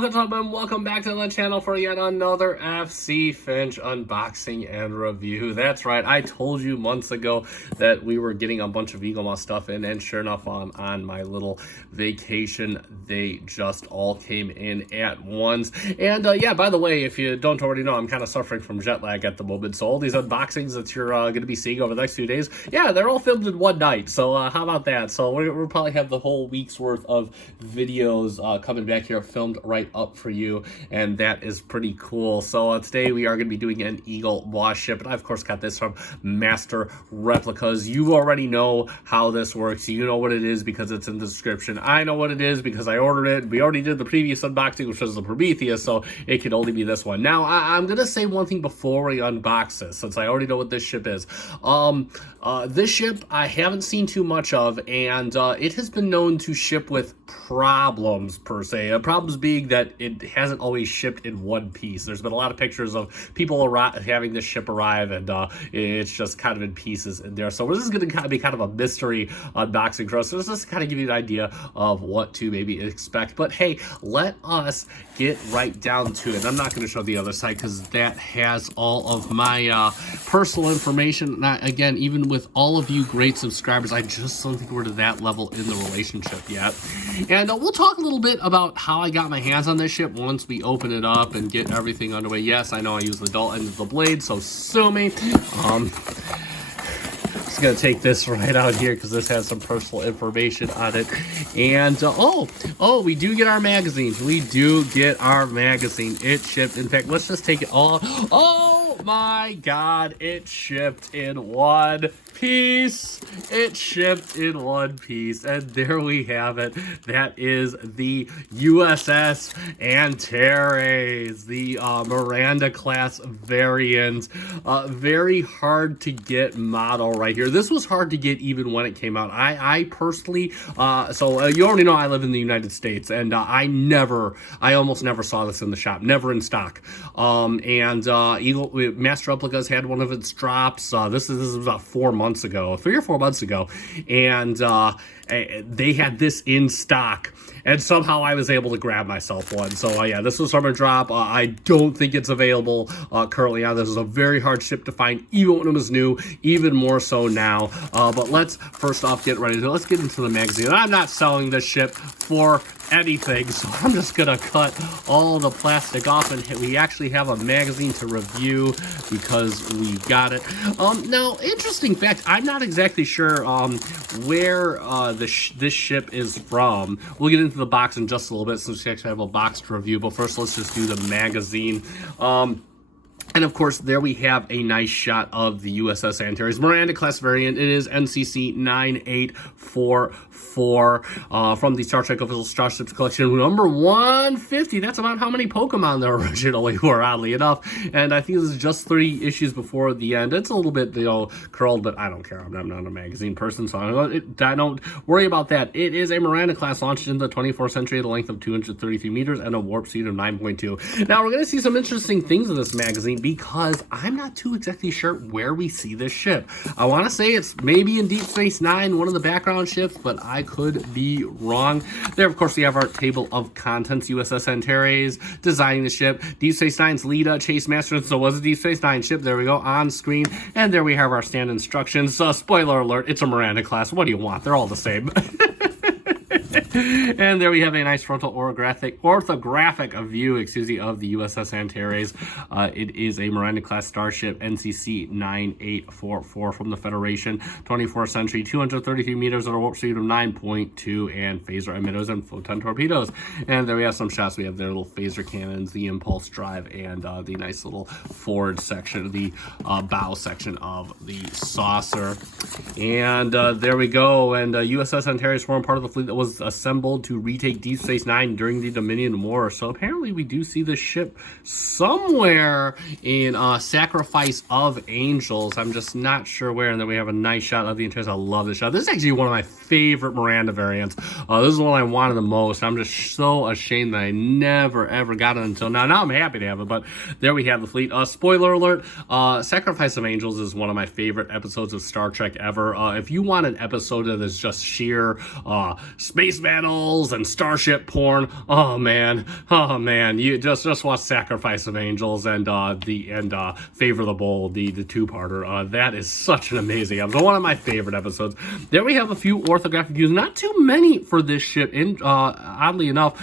what's up, and welcome back to the channel for yet another FC Finch unboxing and review. That's right, I told you months ago that we were getting a bunch of EAGLEMOSS stuff in, and sure enough, on my little vacation, they just all came in at once. And yeah, by the way, if you don't already know, I'm kind of suffering from jet lag at the moment, so all these unboxings that you're going to be seeing over the next few days, yeah, they're all filmed in one night, so how about that? So we'll probably have the whole week's worth of videos coming back here filmed right up for you, and that is pretty cool. So today we are going to be doing an EAGLEMOSS ship, and I of course got this from Master Replicas. You already know how this works. You know what it is because it's in the description. I know what it is because I ordered it. We already did the previous unboxing, which was the Prometheus, so it could only be this one. Now I'm going to say one thing before we unbox this, since I already know what this ship is. This ship I haven't seen too much of, and it has been known to ship with problems per se. Problems being that it hasn't always shipped in one piece. There's been a lot of pictures of people having this ship arrive, and it's just kind of in pieces in there. So this is going to be kind of a mystery unboxing for us. So this is kind of give you an idea of what to maybe expect. But hey, let us get right down to it. I'm not going to show the other side because that has all of my personal information. Now, again, even with all of you great subscribers, I just don't think we're to that level in the relationship yet. And we'll talk a little bit about how I got my hands on this ship once we open it up and get everything underway. Yes, I know I use the dull end of the blade, so sue me. Just gonna take this right out here because this has some personal information on it. And oh, we do get our magazine. We do get our magazine. It shipped. In fact, let's just take it all. Oh my God! It shipped in one piece. It shipped in one piece, and there we have it. That is the U.S.S. ANTARES, the Miranda class variant. Very hard to get model right here. This was hard to get even when it came out. I personally, so you already know I live in the United States, and I almost never saw this in the shop, never in stock. Master Replicas had one of its drops. This is about 4 months ago, 3 or 4 months ago, and they had this in stock, and somehow I was able to grab myself one. So yeah, this was from a drop. I don't think it's available currently on. This is a very hard ship to find, even when it was new, even more so now. But let's first off let's get into the magazine. I'm not selling this ship for anything, so I'm just gonna cut all the plastic off, and we actually have a magazine to review because we got it. Now, interesting fact, I'm not exactly sure where this ship is from. We'll get into the box in just a little bit since we actually have a box to review, but first let's just do the magazine. And of course, there we have a nice shot of the U.S.S. ANTARES Miranda class variant. It is NCC 9844 from the Star Trek Official Starships Collection, number 150. That's about how many Pokemon there originally were, oddly enough. And I think this is just 3 issues before the end. It's a little bit, curled, but I don't care. I'm not a magazine person, so I don't worry about that. It is a Miranda class launched in the 24th century at a length of 233 meters and a warp speed of 9.2. Now, we're going to see some interesting things in this magazine, because I'm not too exactly sure where we see this ship. I want to say it's maybe in Deep Space Nine, one of the background ships, but I could be wrong. There, of course, we have our table of contents. U.S.S. ANTARES designing the ship. Deep Space Nine's Lita Chase Master. So it was a Deep Space Nine ship. There we go, on screen. And there we have our stand instructions. Spoiler alert, it's a Miranda class. What do you want? They're all the same. And there we have a nice frontal orthographic view, of the U.S.S. ANTARES. It is a Miranda class starship, NCC 9844 from the Federation, 24th century, 233 meters at a warp speed of 9.2, and phaser emitters and photon torpedoes. And there we have some shots. We have their little phaser cannons, the impulse drive, and the nice little forward section, the bow section of the saucer. And there we go. And U.S.S. ANTARES formed part of the fleet that was assembled to retake Deep Space Nine during the Dominion War. So apparently we do see this ship somewhere in Sacrifice of Angels. I'm just not sure where. And then we have a nice shot of the ANTARES. I love this shot. This is actually one of my favorite Miranda variants. This is the one I wanted the most. I'm just so ashamed that I never ever got it until now. Now I'm happy to have it, but there we have the fleet. Spoiler alert, Sacrifice of Angels is one of my favorite episodes of Star Trek ever. If you want an episode that is just sheer space battles and starship porn. Oh man, you just watch Sacrifice of Angels and Favor the Bold, the two-parter. That is such an amazing episode, one of my favorite episodes. There we have a few orthographic views, not too many for this ship, oddly enough.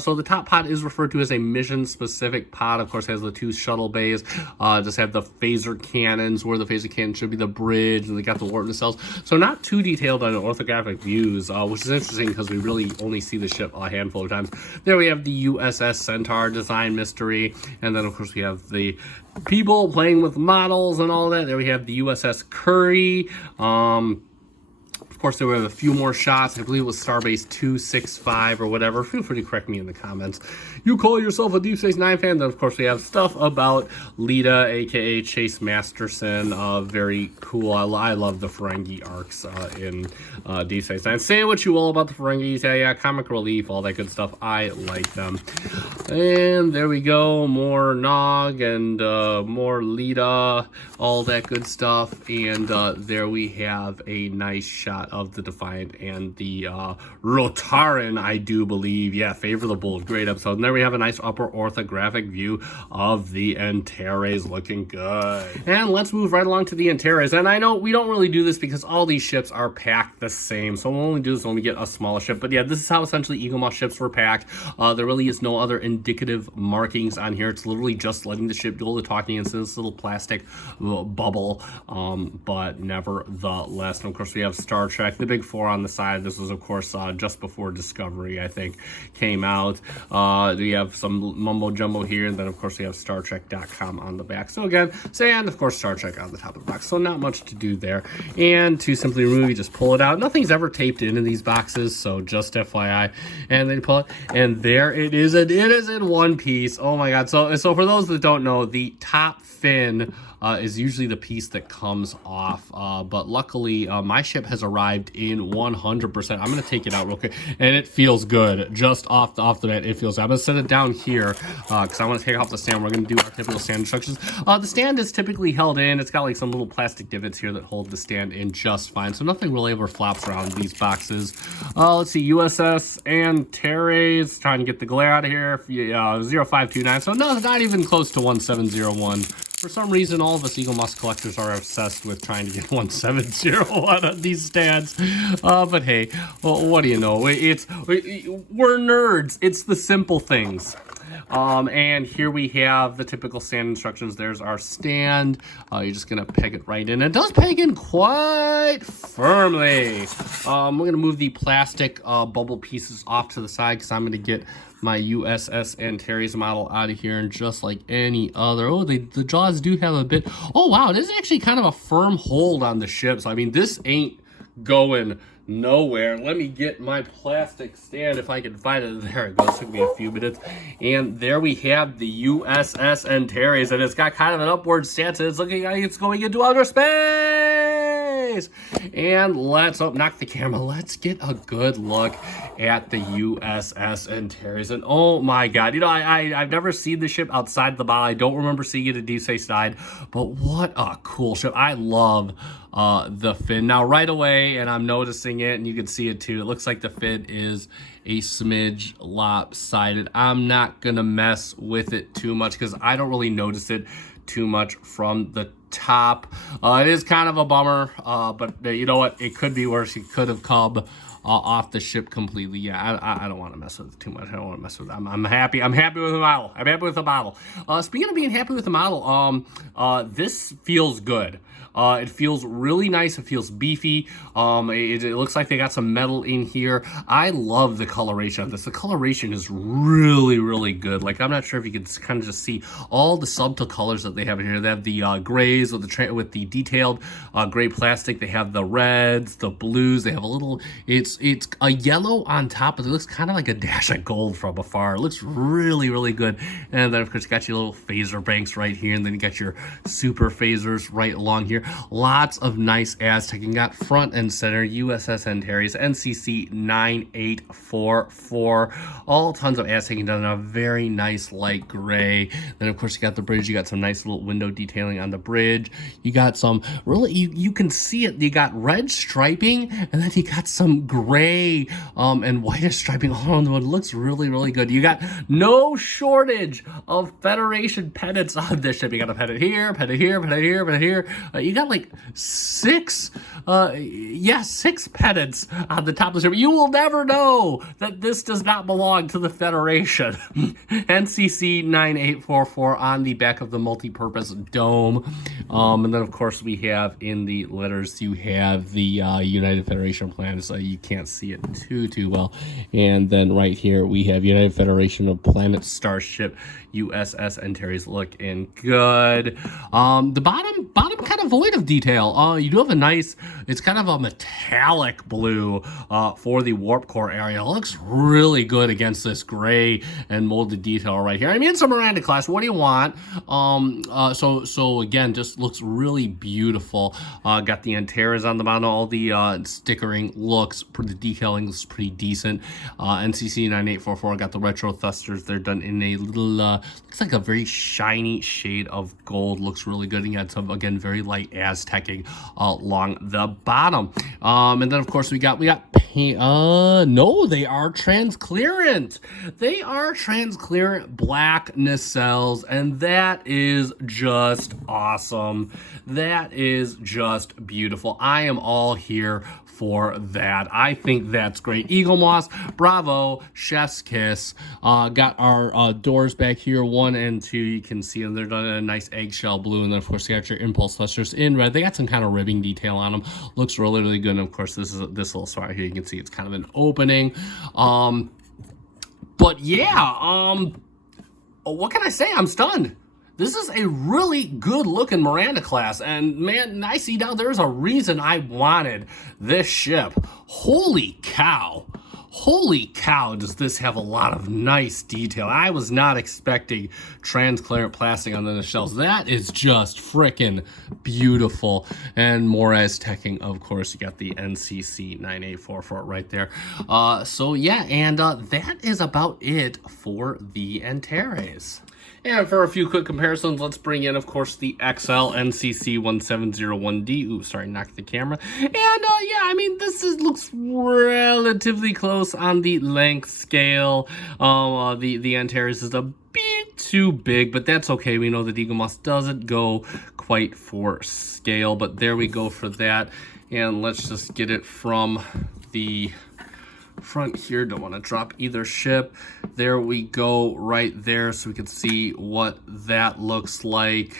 So the top pod is referred to as a mission-specific pod. Of course, has the two shuttle bays. Just have the phaser cannons, where the phaser cannon should be the bridge, and they got the warp nacelles. So not too detailed on orthographic views, which is interesting because we really only see the ship a handful of times. There we have the U.S.S. Centaur design mystery, and then of course we have the people playing with models and all that. There we have the U.S.S. Curry. Of course, there were a few more shots. I believe it was Starbase 265 or whatever. Feel free to correct me in the comments. You call yourself a Deep Space Nine fan? Then, of course, we have stuff about Lita, a.k.a. Chase Masterson. Very cool. I love the Ferengi arcs in Deep Space Nine. Say what you will about the Ferengis. Yeah, comic relief, all that good stuff. I like them. And there we go. More Nog and more Lita, all that good stuff. And there we have a nice shot of the Defiant and the Rotaran, I do believe. Yeah, Favor the Bold. Great episode. And there we have a nice upper orthographic view of the ANTARES, looking good. And let's move right along to the ANTARES. And I know we don't really do this because all these ships are packed the same, so we'll only do this when we get a smaller ship. But yeah, this is how essentially EAGLEMOSS ships were packed. There really is no other indicative markings on here. It's literally just letting the ship do all the talking into this little plastic bubble, but nevertheless. And of course, we have Star Trek, the big four on the side. This was, of course, just before Discovery, I think, came out. We have some mumbo jumbo here, and then, of course, we have StarTrek.com on the back. So again, and of course, Star Trek on the top of the box. So not much to do there. And to simply remove, you just pull it out. Nothing's ever taped into these boxes, so just FYI. And then you pull it, and there it is. It is in one piece. Oh my God! So for those that don't know, the top fin is usually the piece that comes off, but luckily my ship has arrived in 100%. I'm going to take it out real quick, and it feels good. Just off the bat, it feels good. I'm going to set it down here because I want to take off the stand. We're going to do our typical stand instructions. The stand is typically held in. It's got like some little plastic divots here that hold the stand in just fine, so nothing really ever flops around these boxes. Let's see, U.S.S. ANTARES, trying to get the glare out of here. 0529, so no, not even close to 1701. For some reason, all of us EAGLEMOSS collectors are obsessed with trying to get 170 on these stands. But hey, well, what do you know? We're nerds. It's the simple things. And here we have the typical stand instructions. There's our stand. You're just going to peg it right in. It does peg in quite firmly. We're going to move the plastic bubble pieces off to the side because I'm going to get my U.S.S. ANTARES model out of here, and just like any other, the jaws do have a bit, oh wow, this is actually kind of a firm hold on the ship. So I mean, this ain't going nowhere. Let me get my plastic stand if I can find it. There it goes. Took me a few minutes. And there we have the U.S.S. ANTARES, and it's got kind of an upward stance. It's looking like it's going into outer space. And let's knock the camera. Let's get a good look at the U.S.S. ANTARES. And oh my God, you know, I've never seen the ship outside the bow. I don't remember seeing it at Deep Space Nine, but what a cool ship. I love the fin. Now right away, and I'm noticing it, and you can see it too, it looks like the fin is a smidge lopsided. I'm not gonna mess with it too much because I don't really notice it too much from the top. It is kind of a bummer, but you know what, it could be worse. It could have come off the ship completely. Yeah, I don't want to mess with it too much. I don't want to mess with it. I'm happy with the model. I'm happy with the model. Speaking of being happy with the model, this feels good. It feels really nice. It feels beefy. It looks like they got some metal in here. I love the coloration of this. The coloration is really, really good. Like, I'm not sure if you can kind of just see all the subtle colors that they have in here. They have the grays with the detailed gray plastic. They have the reds, the blues. They have a little, it's a yellow on top, but it looks kind of like a dash of gold from afar. It looks really, really good. And then, of course, you got your little phaser banks right here, and then you got your super phasers right along here. Lots of nice Aztecing. Got front and center U.S.S. ANTARES, NCC 9844. All tons of Aztecing done in a very nice light gray. Then, of course, you got the bridge. You got some nice little window detailing on the bridge. You got some really, you can see it. You got red striping, and then you got some gray and whitish striping all around the wood. It looks really, really good. You got no shortage of Federation pennants on this ship. You got a pennant here, pennant here, pennant here, pennant here. You got like six pennants on the top of the ship. You will never know that this does not belong to the Federation. NCC 9844 on the back of the multi-purpose dome. And then, of course, we have in the letters, you have the United Federation plan, so you can't see it too well. And then right here, we have United Federation of Planet Starship, U.S.S. ANTARES looking good. The bottom kind of void of detail. You do have a nice, it's kind of a metallic blue for the warp core area. It looks really good against this gray and molded detail right here. I mean, it's a Miranda class. What do you want? So again, just looks really beautiful. Got the ANTARES on the bottom. All the stickering looks, the detailing looks pretty decent. NCC 9844 got the retro thrusters. They're done in a little, looks like a very shiny shade of gold. Looks really good. And you got some, again, very light Aztecing along the bottom. And then, of course, we got paint. No, they are transclearant. They are transclearant black nacelles, and that is just awesome. That is just beautiful. I am all here for that. I think that's great. EAGLEMOSS, bravo, chef's kiss. Got our doors back here, 1 and 2. You can see them. They're done in a nice eggshell blue, and then, of course, you got your impulse thrusters in red. They got some kind of ribbing detail on them. Looks really, really good. And, of course, this little spot here, you can see it's kind of an opening. But yeah, what can I say? I'm stunned. This is a really good looking Miranda class, and man, I see now there's a reason I wanted this ship. Holy cow. Holy cow, does this have a lot of nice detail. I was not expecting transparent plastic on the nacelles. That is just freaking beautiful. And more Aztecing, of course. You got the NCC 9844 right there. So yeah, and that is about it for the ANTARES. And for a few quick comparisons, let's bring in, of course, the XL NCC 1701D. Ooh, sorry, knocked the camera. And yeah, I mean, this looks relatively close on the length scale. The ANTARES is a bit too big, but that's okay. We know that EAGLEMOSS doesn't go quite for scale, but there we go for that. And let's just get it from the front here. Don't want to drop either ship. There we go, right there, so we can see what that looks like.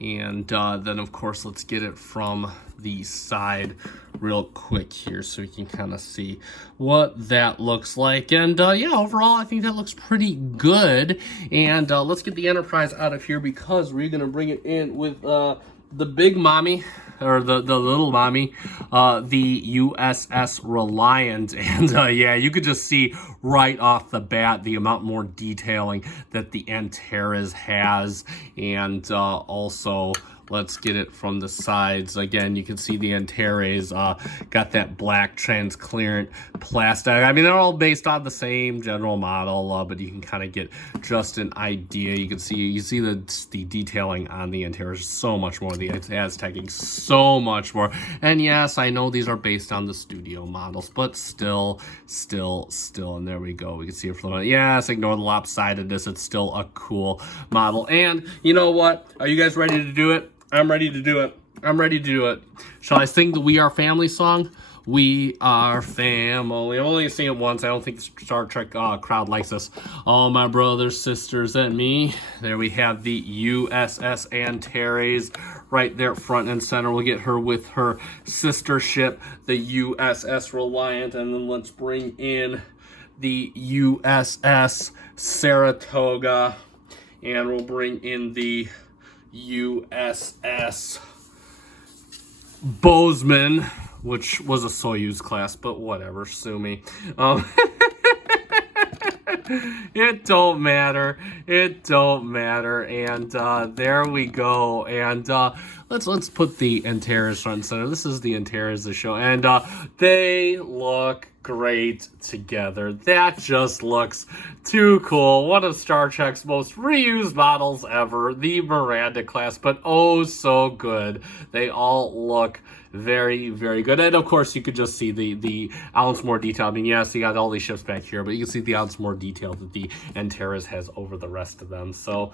And then, of course, let's get it from the side real quick here so we can kind of see what that looks like. And yeah, overall, I think that looks pretty good. And let's get the Enterprise out of here because we're going to bring it in with the big mommy, or the little mommy, the U.S.S. Reliant. And yeah, you could just see right off the bat the amount more detailing that the ANTARES has. And also, let's get it from the sides. Again, you can see the ANTARES got that black transparent plastic. I mean, they're all based on the same general model, but you can kind of get just an idea. You can see the detailing on the ANTARES so much more. The Aztecing so much more. And yes, I know these are based on the studio models, but still. And there we go. We can see it from the, yes, ignore the lopsidedness. It's still a cool model. And you know what? Are you guys ready to do it? I'm ready to do it. I'm ready to do it. Shall I sing the We Are Family song? We are family. I'm only going to sing it once. I don't think the Star Trek crowd likes this. All my brothers, sisters, and me. There we have the U.S.S. ANTARES right there front and center. We'll get her with her sister ship, the U.S.S. Reliant. And then let's bring in the U.S.S. Saratoga. And we'll bring in the U.S.S. Bozeman, which was a Soyuz class, but whatever, sue me. It don't matter. It don't matter. And there we go. And let's put the ANTARES front and center. This is the ANTARES, the show, and they look great together. That just looks too cool. One of Star Trek's most reused models ever, the Miranda class, but oh so good. They all look very, very good. And of course, you could just see the ounce more detail. I mean, yes, you got all these ships back here, but you can see the ounce more detail that the ANTARES has over the rest of them. So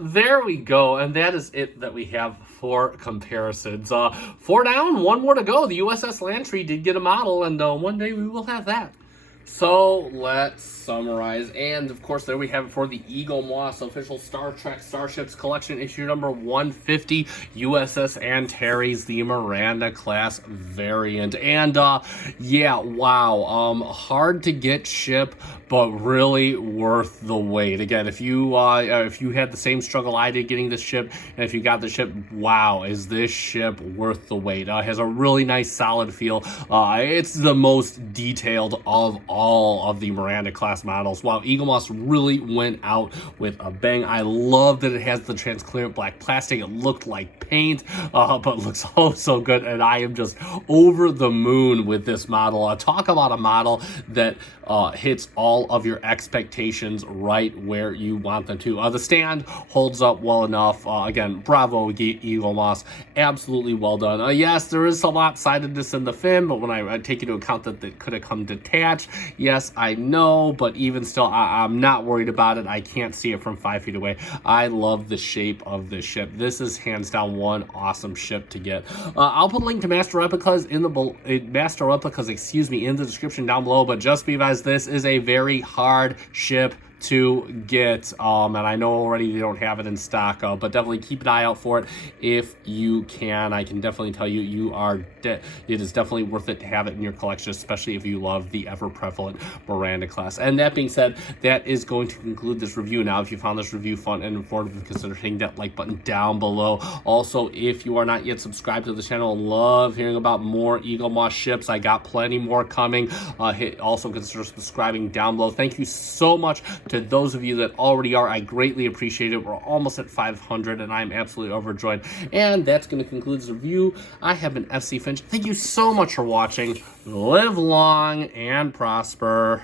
there we go. And that is it that we have for comparisons. 4 down, 1 more to go. The U.S.S. Lantry did get a model, and one day we will have that. So let's summarize. And of course, there we have it for the EAGLEMOSS official Star Trek Starships collection, issue number 150, U.S.S. ANTARES, the Miranda class variant. And yeah, wow, hard to get ship, but really worth the wait. Again, if you had the same struggle I did getting this ship, and if you got the ship, wow, is this ship worth the wait? It has a really nice solid feel. It's the most detailed of all of the Miranda class models. Wow, EAGLEMOSS really went out with a bang. I love that it has the transparent black plastic. It looked like paint, but looks so good, and I am just over the moon with this model. Talk about a model that hits all of your expectations right where you want them to. The stand holds up well enough. Again, bravo, EAGLEMOSS. Absolutely well done. Yes, there is some lopsidedness in the fin, but when I take into account that it could have come detached, yes, I know, but even still, I'm not worried about it. I can't see it from 5 feet away. I love the shape of this ship. This is hands down one awesome ship to get. I'll put a link to Master Replicas in the description down below, but just because this is a very hard ship to get, and I know already they don't have it in stock, but definitely keep an eye out for it if you can. I can definitely tell you, it is definitely worth it to have it in your collection, especially if you love the ever prevalent Miranda class. And that being said, that is going to conclude this review. Now, if you found this review fun and informative, consider hitting that like button down below. Also, if you are not yet subscribed to the channel and love hearing about more EAGLEMOSS ships, I got plenty more coming. Also consider subscribing down below. Thank you so much to those of you that already are. I greatly appreciate it. We're almost at 500, and I'm absolutely overjoyed. And that's going to conclude this review. I have been FC Finch. Thank you so much for watching. Live long and prosper.